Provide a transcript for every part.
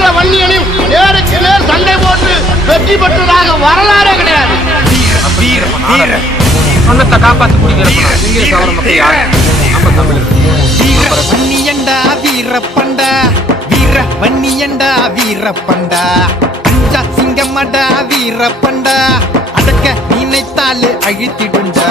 வீர வன்னியனையும் நேருக்கு நேர் சண்டை போட்டு வெற்றி பெற்றதாக வரலாறே கிடையாது. வன்னியண்டா வீரப்பண்டா வீர வன்னியண்டா வீரப்பண்டா அஞ்சா சிங்கமடா வீரப்பண்டா அடக்க நினைத்தாலே அழித்திடுண்டா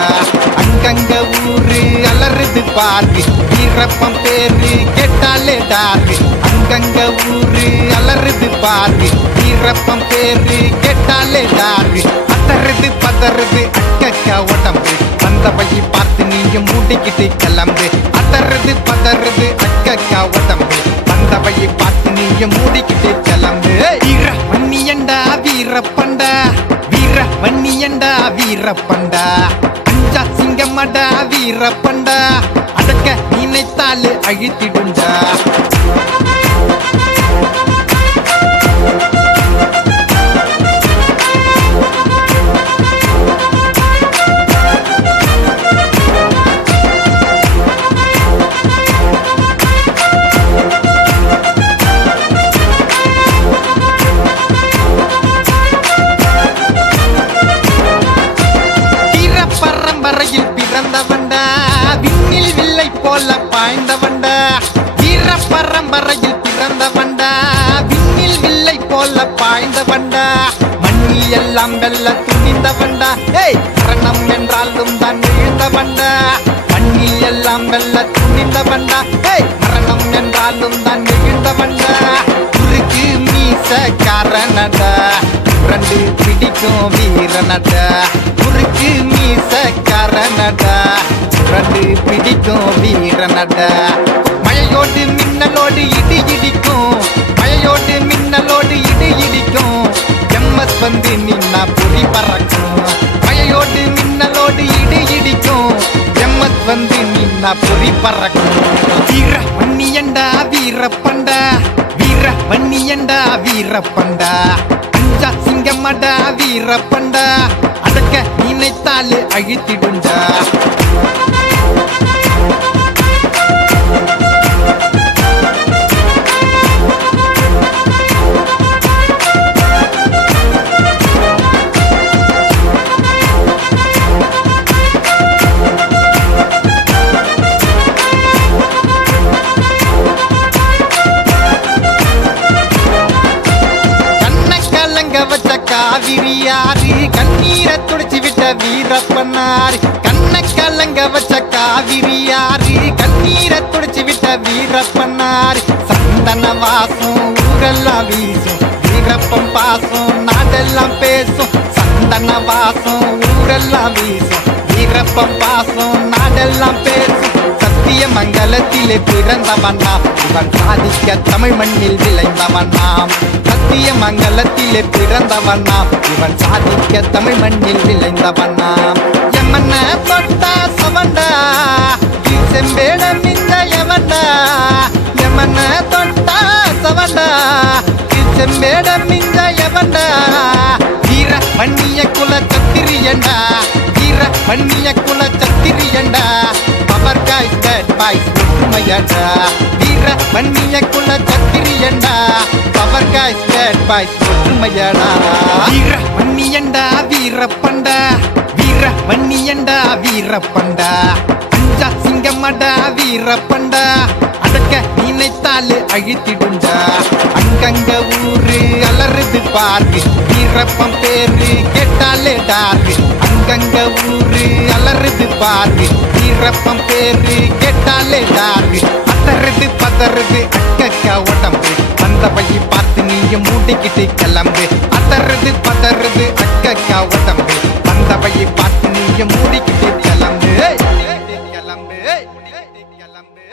அங்கங்க ஊரு அலறுது பாரு வீரப்பம் பேரு கேட்டாலே டாரு அங்கங்க ஊரு அலறுது பாரு வீரப்பம் பேரு கேட்டாலே டாரு பதறுது பதறுது அக்கா உடம்பு வந்த பையை பார்த்து நீங்க மூடிக்கிட்டு கிளம்பு பதறுது பதறுது அக்கா உடம்பு வந்த பையை பார்த்து நீங்க மூடிக்கிட்டு கிளம்பு வீர வன்னியண்டா வீரப்பண்டா வீர வன்னியண்டா வீரப்பண்டா அஞ்சா சிங்கமடா வீரப்பண்டா அடக்க நினைத்தாலே அழித்திடுண்டா பரம்பரையில் பிறந்தவண்டா விண்ணில் வில்லை போல பாய்ந்தவண்டா வீர பரம்பரையில் பிறந்தவண்டா விண்ணில் வில்லை போல பாய்ந்தவண்டா மண்ணில் எல்லாம் வெல்ல துணிந்தவண்டா மரணம் என்றாலும் தான் எழுந்தவண்டா மண்ணில் எல்லாம் வெல்ல துணிந்தவண்டா மரணம் என்றாலும் தான் எழுந்தவண்டா குறுக்கு மீச காரணடா ரெண்டு பிடிக்கும் வீரனடா குறுக்கு மீச காரணடா ரெண்டு பிடிக்கும் வீரனடா மழையோடு மின்னலோடு இடி இடிக்கும் மழையோடு மின்னலோடு இடி இடிக்கும் எம்எஸ் வந்து நின்னா பொறி பறக்கும் மழையோடு மின்னலோடு இடி இடிக்கும் எம்எஸ் வந்து நின்னா பொறி பறக்கும் வீர வன்னியண்டா வீரப்பண்டா வீர வன்னியண்டா வீரப்பண்டா அஞ்சா சிங்கமடா வீரப்பண்டா அடக்க நினைத்தாலே அழித்திடுண்டா வச்ச காவிரியாரு கண்ணீரை துடிச்சு விட்ட வீரப்பனாரு கண்ண கலங்க வச்ச காவிரியாரு கண்ணீரை துடிச்சு விட்ட வீரப்பனாரு சந்தன வாசம் ஊரெல்லாம் வீசும் வீரப்பம் பாசம் நாடெல்லாம் பேசும் சந்தன வாசம் ஊரெல்லாம் வீசும் வீரப்பம் பாசம் நாடெல்லாம் பேசும் சத்தியமங்கலத்திலே பிறந்தவனாம் இவன் சாதிக்க தமிழ் மண்ணில் விளைந்தவனாம் சத்தியமங்கலத்திலே பிறந்தவனாம் இவன் சாதிக்க தமிழ் மண்ணில் விளைந்தவனாம் எமன தொட்டா சவண்டா செம்பேடம் இந்த எவண்டா எமன தொட்டா சவண்டா செம்பேடம் இந்த எவண்டா வீர வன்னிய குல சத்திரியண்டா வீர வன்னிய குல சத்திரியண்டா பவர் காய்ஸ் பேட் பாய்ஸ் ஒற்றுமையண்டா வீர வன்னிய குல சத்திரியண்டா பவர் காய்ஸ் பேட் பாய்ஸ் ஒற்றுமையடா வீர வன்னியண்டா வீரப்பண்டா வீர வன்னியண்டா வீரப்பண்டா அஞ்சா சிங்கமடா வீரப்பண்டா அடக்க நினைத்தாலே அழித்திடுண்டா அங்கங்க ஊரு அலறுது பாரு வீரப்பம் பேரு கேட்டாலே டாரு அங்கங்க ஊரு அலறுது பாரு வீரப்பம் பேரு கேட்டாலே டாரு பதறுது பதறுது அக்கா உடம்பு வந்த பையை பார்த்து நீங்க மூடிக்கிட்டு கிளம்பு பதறுது பதறுது அக்கா உடம்பு வந்த பையை பார்த்து நீங்க மூடிக்கிட்டு கிளம்பு கிளம்பு கிளம்பு